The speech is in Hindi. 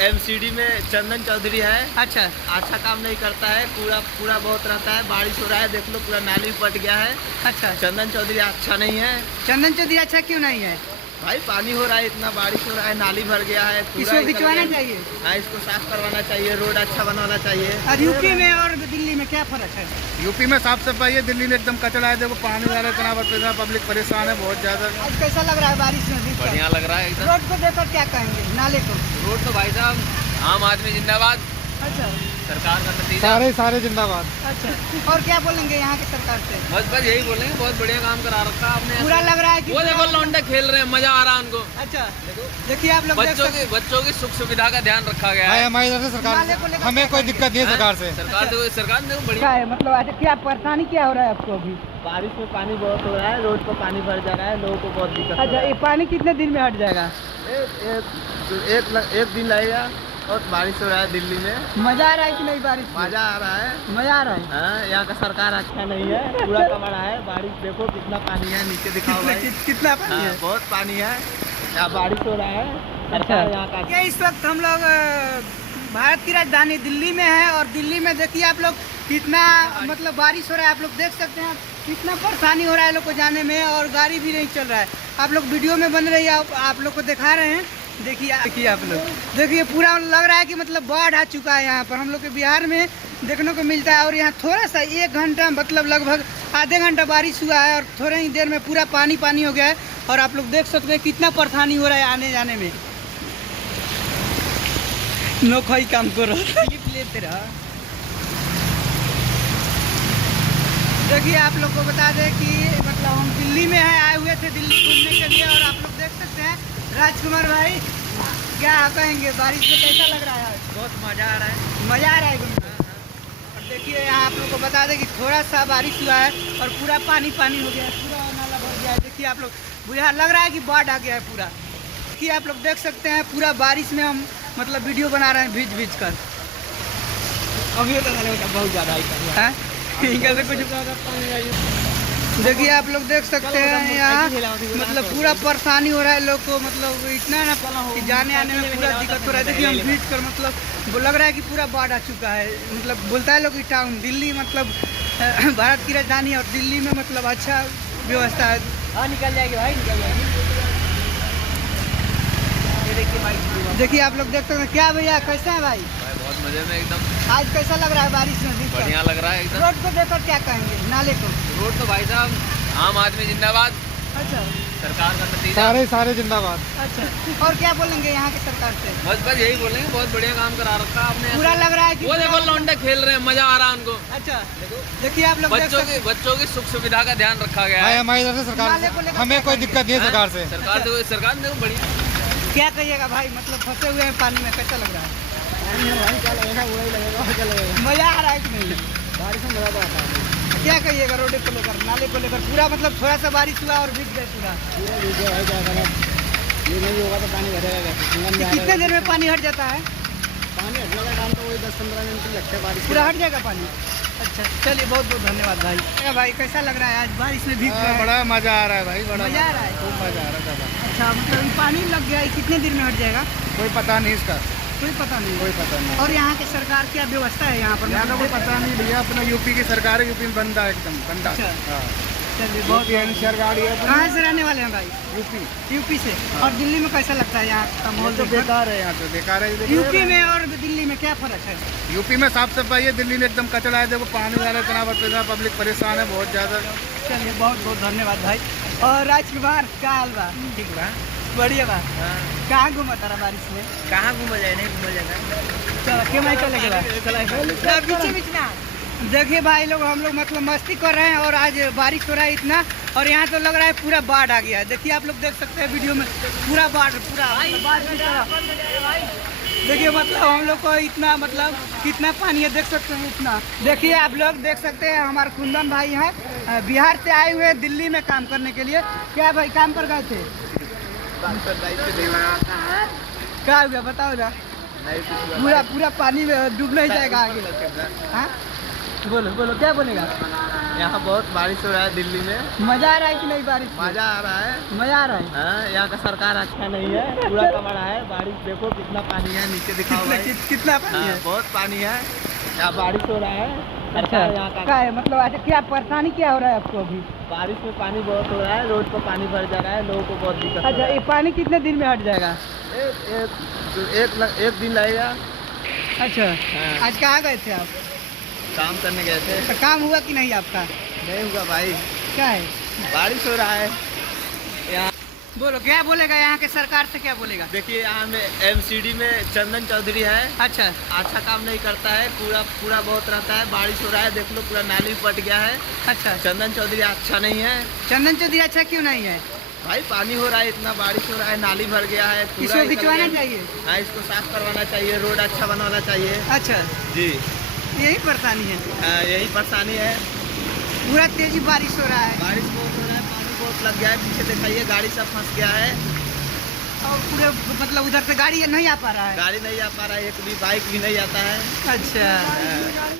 एमसीडी में चंदन चौधरी है। अच्छा काम नहीं करता है, पूरा बहुत रहता है। बारिश हो रहा है, देख लो पूरा नाली पट गया है। अच्छा चंदन चौधरी अच्छा नहीं है। चंदन चौधरी अच्छा क्यों नहीं है भाई? पानी हो रहा है, इतना बारिश हो रहा है, नाली भर गया है, इसको खिंचवाना चाहिए। हाँ, इसको साफ करवाना चाहिए, रोड अच्छा बनवाना चाहिए। और यूपी में और दिल्ली में क्या फर्क है? यूपी में साफ सफाई है, दिल्ली में एकदम कचरा है। देखो पानी वाला इतना बरसा, पब्लिक परेशान है बहुत ज्यादा। आज कैसा लग रहा है बारिश में? बढ़िया लग रहा है एकदम। रोड को देखकर क्या कहेंगे? नाले को? रोड तो भाई साहब आम आदमी जिंदाबाद, अच्छा सरकार का नतीजा सारे जिंदाबाद। अच्छा और क्या बोलेंगे यहाँ की सरकार से? बस यही बोलेंगे, बहुत बढ़िया काम करा रखा आपने। पूरा लग रहा है कि वो देखो लौंडे खेल रहे हैं, मजा आ रहा है उनको। अच्छा देखिए आप लोग बच्चों की सुख सुविधा का ध्यान रखा गया है। हमारी तरफ से सरकार, हमें कोई दिक्कत नहीं है सरकार से। सरकार ने बढ़िया क्या है मतलब आज क्या परेशानी क्या हो रहा है आपको अभी? बारिश में पानी बहुत हो रहा है, रोड पर पानी भर जा रहा है, लोगों को बहुत दिक्कत। अच्छा ये पानी कितने दिन में हट जाएगा? एक दिन लगेगा। और बारिश हो रहा है दिल्ली में। मजा आ रहा है कि नहीं बारिश में? मजा आ रहा है, मजा आ रहा है। हाँ, यहाँ का सरकार अच्छा नहीं है, पूरा कमरा है। बारिश देखो कितना पानी है, नीचे दिखाओ भाई। कितना पानी है? बहुत पानी है, यहाँ बारिश हो रहा है। सरकार यहाँ का ये इस वक्त हम लोग भारत की राजधानी दिल्ली में है और दिल्ली में देखिए आप लोग कितना मतलब बारिश हो रहा है। आप लोग देख सकते हैं कितना परेशानी हो रहा है लोग को जाने में और गाड़ी भी नहीं चल रहा है। आप लोग वीडियो में बन रही है, आप लोग को दिखा रहे हैं। देखिए आप लोग देखिए पूरा लग रहा है कि मतलब बाढ़ आ चुका है यहाँ पर। हम लोग के बिहार में देखने को मिलता है और यहाँ थोड़ा सा 1 घंटा मतलब लगभग आधे घंटा बारिश हुआ है और थोड़े ही देर में पूरा पानी हो गया है। और आप लोग देख सकते हैं कितना परेशानी हो रहा है आने जाने में। नोखई काम करो लेते रहा। देखिए आप लोग को बता दें कि मतलब हम दिल्ली में आए हुए थे दिल्ली घूमने के लिए और आप लोग देख सकते हैं राजकुमार भाई क्या कहेंगे बारिश में कैसा लग रहा है? बहुत मजा आ रहा है। मजा आ रहा है घूमने। और देखिए यहाँ आप लोग को बता दें कि थोड़ा सा बारिश हुआ है और पूरा पानी हो गया है, पूरा नाला भर गया है। देखिए आप लोग बुझा लग रहा है कि बाढ़ आ गया है पूरा। देखिए आप लोग देख सकते हैं पूरा बारिश में हम मतलब वीडियो बना रहे हैं भीज कर। अभी तो बहुत ज़्यादा है से कुछ। देखिए आप लोग देख सकते हैं यहाँ मतलब पूरा परेशानी हो रहा है लोग को, मतलब इतना ना कि जाने आने में पूरा दिक्कत हो रहा है। देखिए हम भीज कर मतलब लग रहा है कि पूरा बाढ़ आ चुका है। मतलब बोलता है लोग कि टाउन दिल्ली मतलब भारत की राजधानी और दिल्ली में मतलब अच्छा व्यवस्था है। हाँ निकल जाएगी भाई, निकल जाएगी। देखिए आप लोग देख सकते हैं। क्या भैया कैसे हैं भाई? बहुत मजे में एकदम। आज कैसा लग रहा है बारिश में? बढ़िया लग रहा है एकदम। रोड को देखकर क्या कहेंगे? नाले को? रोड तो भाई साहब आम आदमी जिंदाबाद, अच्छा सरकार का नतीजा सारे जिंदाबाद। अच्छा और क्या बोलेंगे यहाँ की सरकार से? बस यही बोलेंगे, बहुत बढ़िया काम करा रखा आपने। पूरा लग रहा है कि वो देखो लौंडे खेल रहे हैं, मजा आ रहा है उनको। अच्छा देखिए आप लोग बच्चों की सुख सुविधा का ध्यान रखा गया है। हमारी तरफ से सरकार, हमें कोई दिक्कत नहीं है सरकार से। सरकार ने बढ़िया। क्या कहिएगा भाई मतलब फंसे हुए हैं पानी में, कैसा लग रहा है? मजा आ रहा है कि नहीं? बारिश में मजा तो आता है। क्या कहिएगा रोड को लेकर नाले को लेकर? पूरा मतलब थोड़ा सा बारिश हुआ और भीग गए पूरा। ये नहीं होगा तो पानी भरेगा कैसे? कितने देर में पानी हट जाता है? पानी हटने का काम तो वही 10-15 मिनट लगते हैं बारिश। पूरा हट जाएगा पानी? अच्छा चलिए बहुत बहुत धन्यवाद भाई। क्या भाई कैसा लग रहा है आज बारिश में भीग गए? बड़ा मजा आ रहा है भाई, बड़ा मजा आ रहा है। खूब मजा आ रहा है। अच्छा मतलब पानी लग गया है, कितने दिन में हट जाएगा? कोई पता नहीं इसका, कोई पता नहीं। कोई पता नहीं। और यहाँ की सरकार क्या व्यवस्था है यहाँ पर? यहाँ का कोई पता नहीं भैया, अपना यूपी की सरकार है, यूपी में बंदा है एकदम बंदा। अच्छा। चलिए बहुत सरकार है। कहाँ से रहने वाले हैं भाई? यूपी से। और दिल्ली में कैसा लगता है यहाँ का माहौल? तो बेकार है, यहाँ तो बेकार है। यूपी में और दिल्ली में क्या फर्क है? यूपी में साफ सफाई है, दिल्ली में एकदम कचरा है। देखो पानी वाला इतना बरसा, पब्लिक परेशान है बहुत ज्यादा। चलिए बहुत बहुत धन्यवाद भाई। और राजकुमार क्या हाल बा? ठीक बा, बढ़िया बा। कहाँ घूमा तारा बारिश में? कहाँ घूमा जाए? नहीं घूमा जाएगा। चलो क्यों नहीं चलेगा? बीच ना देखिए भाई लोग हम लोग मतलब मस्ती कर रहे हैं और आज बारिश हो रहा है इतना और यहाँ तो लग रहा है पूरा बाढ़ आ गया है। देखिए आप लोग देख सकते हैं वीडियो में पूरा बाढ़ की तरह। देखिए मतलब हम लोग को इतना मतलब कितना पानी है देख सकते हैं इतना। देखिए आप लोग देख सकते हैं हमारे कुंदन भाई हैं बिहार से आए हुए दिल्ली में काम करने के लिए। क्या भाई काम पर गए थे? क्या हुआ बताओ ना? पूरा पानी में डूब नहीं जाएगा आगे? हाँ बोलो बोलो क्या बोलेगा? यहाँ बहुत बारिश हो रहा है दिल्ली में। मजा आ रहा है कि नहीं बारिश में? मजा आ रहा है। मजा आ रहा है। हाँ, यहाँ का सरकार अच्छा नहीं है, पूरा कमरा है। बारिश देखो कितना पानी है, नीचे दिखाओ भाई। कितना पानी हाँ, है? बहुत पानी है। यहाँ बारिश हो रहा है। अच्छा सरकार यहाँ का क्या है मतलब अच्छा क्या परेशानी क्या हो रहा है आपको अभी? बारिश में पानी बहुत हो रहा है, रोड पर पानी भर जा रहा है, लोगों को बहुत दिक्कत हो अच्छा रहा है। ये पानी कितने दिन में हट जाएगा? एक दिन लगेगा। अच्छा हाँ। आज कहाँ गए थे आप? काम करने गए थे। तो काम हुआ कि नहीं आपका? नहीं हुआ भाई, क्या है? बारिश हो रहा है। यहाँ बोलो क्या बोलेगा यहाँ के सरकार से क्या बोलेगा? देखिए, यहाँ में एमसीडी में चंदन चौधरी है, अच्छा अच्छा काम नहीं करता है, पूरा बहुत रहता है। बारिश हो रहा है, देख लो पूरा नाली पट गया है। अच्छा चंदन चौधरी अच्छा नहीं है चंदन चौधरी अच्छा क्यों नहीं है? भाई। पानी हो रहा है, इतना बारिश हो रहा है, नाली भर गया है, पूरा इसको ही खिंचवाना कर गया। चाहिए। हाँ, इसको साफ करवाना चाहिए, रोड अच्छा बनवाना चाहिए। अच्छा जी यही परेशानी है। हाँ, यही परेशानी है। पूरा तेजी बारिश हो रहा है बारिश बहुत हो रहा है, पानी बहुत लग गया है। पीछे दिखाइए, गाड़ी सब फंस गया है। और पूरे मतलब उधर से गाड़ी नहीं आ पा रहा है। गाड़ी नहीं आ पा रहा है, एक भी बाइक भी नहीं आता है। अच्छा हाँ।